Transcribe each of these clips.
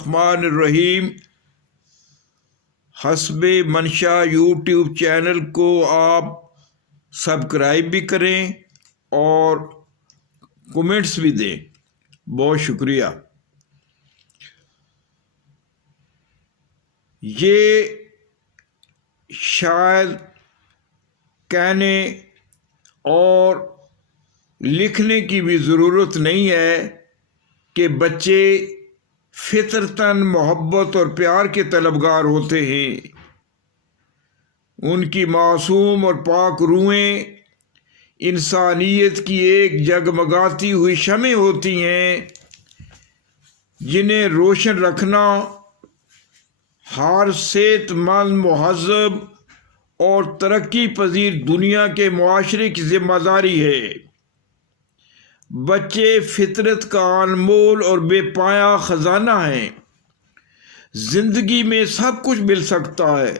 الرحمن الرحیم حسب منشا یوٹیوب چینل کو آپ سبسکرائب بھی کریں اور کومنٹس بھی دیں. بہت شکریہ. یہ شاید کہنے اور لکھنے کی بھی ضرورت نہیں ہے کہ بچے فطرتاً محبت اور پیار کے طلبگار ہوتے ہیں. ان کی معصوم اور پاک روحیں انسانیت کی ایک جگمگاتی ہوئی شمع ہوتی ہیں جنہیں روشن رکھنا ہر صحت مند، مہذب اور ترقی پذیر دنیا کے معاشرے کی ذمہ داری ہے. بچے فطرت کا انمول اور بے پایہ خزانہ ہیں. زندگی میں سب کچھ مل سکتا ہے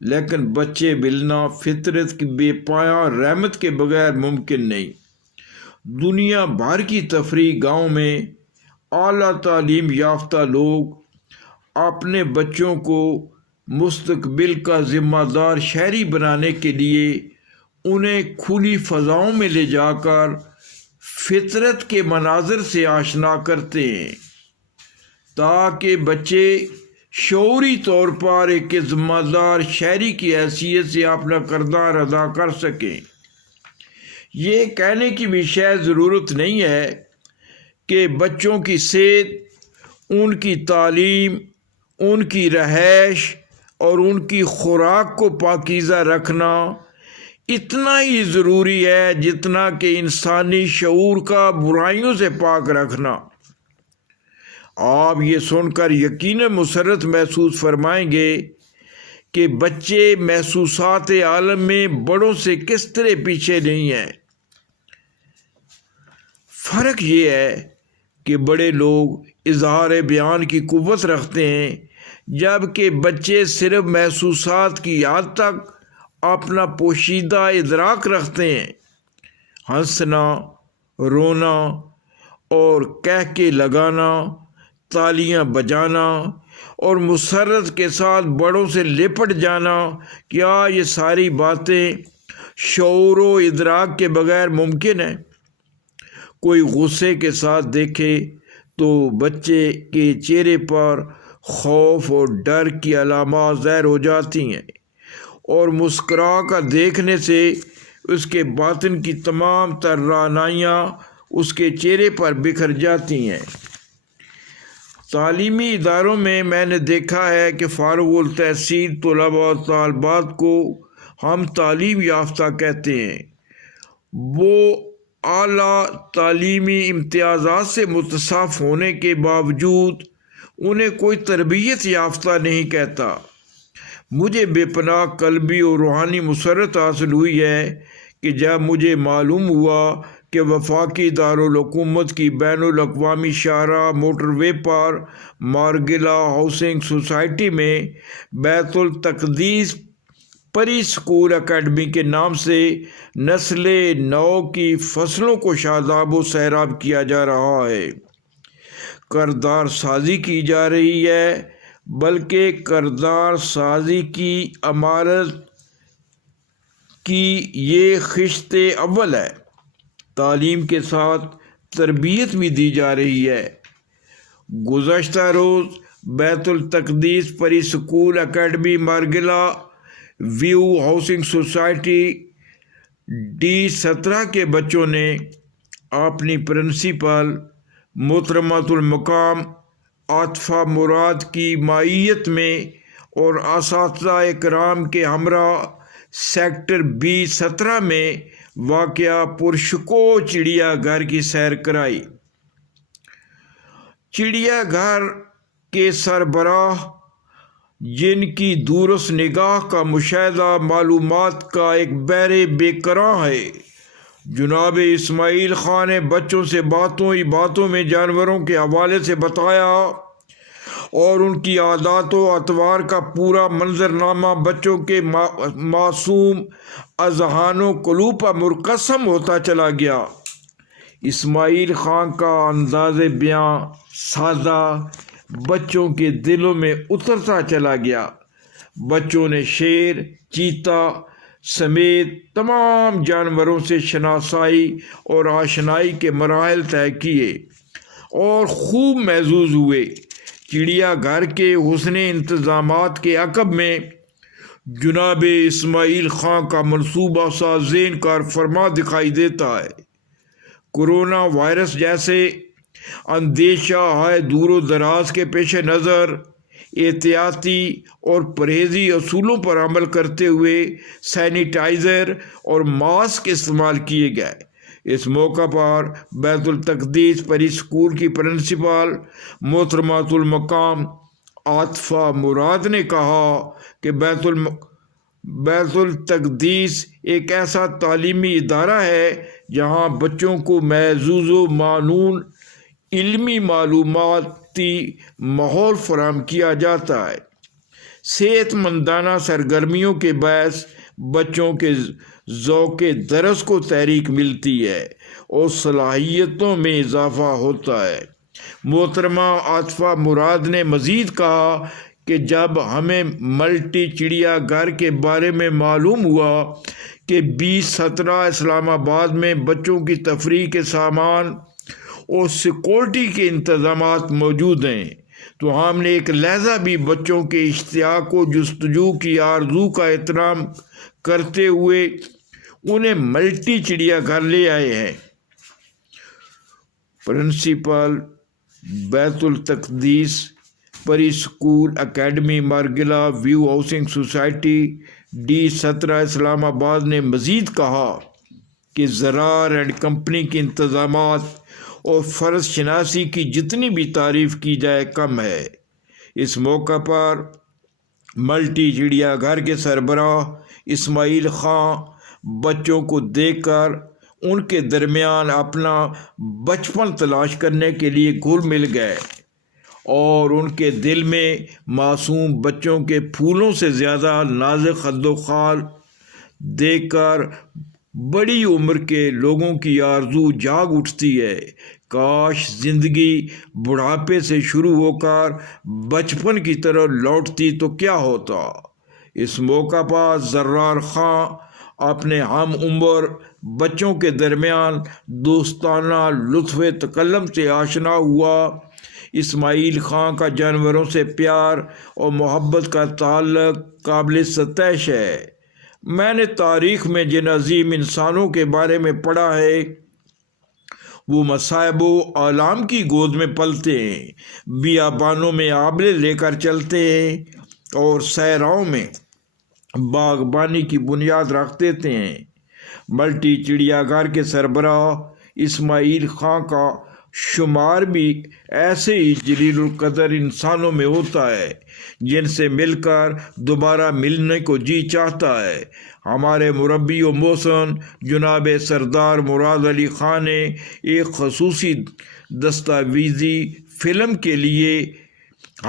لیکن بچے ملنا فطرت کی بے پایہ رحمت کے بغیر ممکن نہیں. دنیا بھر کی تفریح گاؤں میں اعلیٰ تعلیم یافتہ لوگ اپنے بچوں کو مستقبل کا ذمہ دار شہری بنانے کے لیے انہیں کھلی فضاؤں میں لے جا کر فطرت کے مناظر سے آشنا کرتے ہیں تاکہ بچے شعوری طور پر ایک ذمہ دار شہری کی حیثیت سے اپنا کردار ادا کر سکیں. یہ کہنے کی بھی شاید ضرورت نہیں ہے کہ بچوں کی صحت، ان کی تعلیم، ان کی رہائش اور ان کی خوراک کو پاکیزہ رکھنا اتنا ہی ضروری ہے جتنا کہ انسانی شعور کا برائیوں سے پاک رکھنا. آپ یہ سن کر یقیناً مسرت محسوس فرمائیں گے کہ بچے محسوسات عالم میں بڑوں سے کس طرح پیچھے نہیں ہیں. فرق یہ ہے کہ بڑے لوگ اظہار بیان کی قوت رکھتے ہیں جبکہ بچے صرف محسوسات کی حد تک اپنا پوشیدہ ادراک رکھتے ہیں. ہنسنا، رونا اور کہہ کے لگانا، تالیاں بجانا اور مسرت کے ساتھ بڑوں سے لپٹ جانا، کیا یہ ساری باتیں شعور و ادراک کے بغیر ممکن ہیں؟ کوئی غصے کے ساتھ دیکھے تو بچے کے چہرے پر خوف اور ڈر کی علامات ظاہر ہو جاتی ہیں اور مسکرا کر دیکھنے سے اس کے باطن کی تمام توانائیاں اس کے چہرے پر بکھر جاتی ہیں. تعلیمی اداروں میں نے دیکھا ہے کہ فارغ التحصیل طلباء اور طالبات کو ہم تعلیم یافتہ کہتے ہیں. وہ اعلیٰ تعلیمی امتیازات سے متصف ہونے کے باوجود انہیں کوئی تربیت یافتہ نہیں کہتا. مجھے بے پناہ قلبی اور روحانی مسرت حاصل ہوئی ہے کہ جب مجھے معلوم ہوا کہ وفاقی دارالحکومت کی بین الاقوامی شاہراہ موٹر وے پر مارگلا ہاؤسنگ سوسائٹی میں بیت التقدیس پری اسکول اکیڈمی کے نام سے نسل نو کی فصلوں کو شاداب و سیراب کیا جا رہا ہے. کردار سازی کی جا رہی ہے، بلکہ کردار سازی کی عمارت کی یہ خشت اول ہے. تعلیم کے ساتھ تربیت بھی دی جا رہی ہے. گزشتہ روز Bait ul-Taqdees preschool academy Margalla view housing society D17 کے بچوں نے اپنی پرنسپل محترمۃ المقام عاطفہ مراد کی معیت میں اور اساتذہ اکرام کے ہمراہ سیکٹر B17 میں واقع پرشکو چڑیا گھر کی سیر کرائی. چڑیا گھر کے سربراہ، جن کی دورس نگاہ کا مشاہدہ معلومات کا ایک بحر بے کراں ہے، جناب اسماعیل خان نے بچوں سے باتوں میں جانوروں کے حوالے سے بتایا اور ان کی عادات و اطوار کا پورا منظرنامہ بچوں کے معصوم اذہان و قلوب پر مرقسم ہوتا چلا گیا. اسماعیل خان کا انداز بیان سادہ، بچوں کے دلوں میں اترتا چلا گیا۔ بچوں نے شیر، چیتا سمیت تمام جانوروں سے شناسائی اور آشنائی کے مراحل طے کیے اور خوب محظوظ ہوئے۔ چڑیا گھر کے حسن انتظامات کے عقب میں جناب اسماعیل خان کا منصوبہ ساز ذہن کار فرما دکھائی دیتا ہے۔ کورونا وائرس جیسے اندیشہ ہے دور و دراز کے پیش نظر احتیاطی اور پرہیزی اصولوں پر عمل کرتے ہوئے سینیٹائزر اور ماسک استعمال کیے گئے۔ اس موقع پر بیت التقدس پری اسکول کی پرنسپل محترمۃ المقام عاطفہ مراد نے کہا کہ بیت التقدس ایک ایسا تعلیمی ادارہ ہے جہاں بچوں کو محظوظ و معنون علمی معلوماتی ماحول فراہم کیا جاتا ہے۔ صحت مندانہ سرگرمیوں کے باعث بچوں کے ذوق درس کو تحریک ملتی ہے اور صلاحیتوں میں اضافہ ہوتا ہے۔ محترمہ عاطفہ مراد نے مزید کہا کہ جب ہمیں ملٹی چڑیا گھر کے بارے میں معلوم ہوا کہ 2017 اسلام آباد میں بچوں کی تفریح کے سامان اور سیکورٹی کے انتظامات موجود ہیں تو ہم نے ایک لحظہ بھی بچوں کے اشتیاق و جستجو کی آرزو کا احترام کرتے ہوئے انہیں ملٹی چڑیا گھر لے آئے ہیں۔ Principal Bait ul-Taqdees preschool academy Margalla view housing society D17 Islamabad نے مزید کہا کہ زرار اینڈ کمپنی کے انتظامات اور فرض شناسی کی جتنی بھی تعریف کی جائے کم ہے۔ اس موقع پر ملٹی چڑیا گھر کے سربراہ اسماعیل خان بچوں کو دیکھ کر ان کے درمیان اپنا بچپن تلاش کرنے کے لیے گھل مل گئے اور ان کے دل میں معصوم بچوں کے پھولوں سے زیادہ نازک خد و خال دیکھ کر بڑی عمر کے لوگوں کی آرزو جاگ اٹھتی ہے۔ کاش زندگی بڑھاپے سے شروع ہو کر بچپن کی طرح لوٹتی تو کیا ہوتا۔ اس موقع پر زرار خان اپنے ہم عمر بچوں کے درمیان دوستانہ لطف تکلم سے آشنا ہوا۔ اسماعیل خان کا جانوروں سے پیار اور محبت کا تعلق قابل ستائش ہے۔ میں نے تاریخ میں جن عظیم انسانوں کے بارے میں پڑھا ہے وہ مصائب و آلام کی گود میں پلتے ہیں، بیابانوں میں آبلے لے کر چلتے ہیں اور صحراؤں میں باغبانی کی بنیاد رکھ دیتے ہیں۔ ملٹی چڑیا گھر کے سربراہ اسماعیل خان کا شمار بھی ایسے ہی جلیل القدر انسانوں میں ہوتا ہے جن سے مل کر دوبارہ ملنے کو جی چاہتا ہے۔ ہمارے مربی و محسن جناب سردار مراد علی خان نے ایک خصوصی دستاویزی فلم کے لیے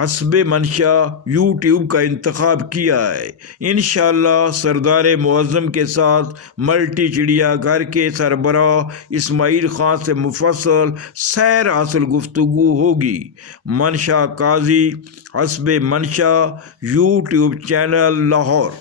حسب منشا یوٹیوب کا انتخاب کیا ہے۔ انشاءاللہ سردار معظم کے ساتھ ملٹی چڑیا گھر کے سربراہ اسماعیل خان سے مفصل سیر حاصل گفتگو ہوگی۔ منشا قاضی، حسب منشا یوٹیوب چینل، لاہور۔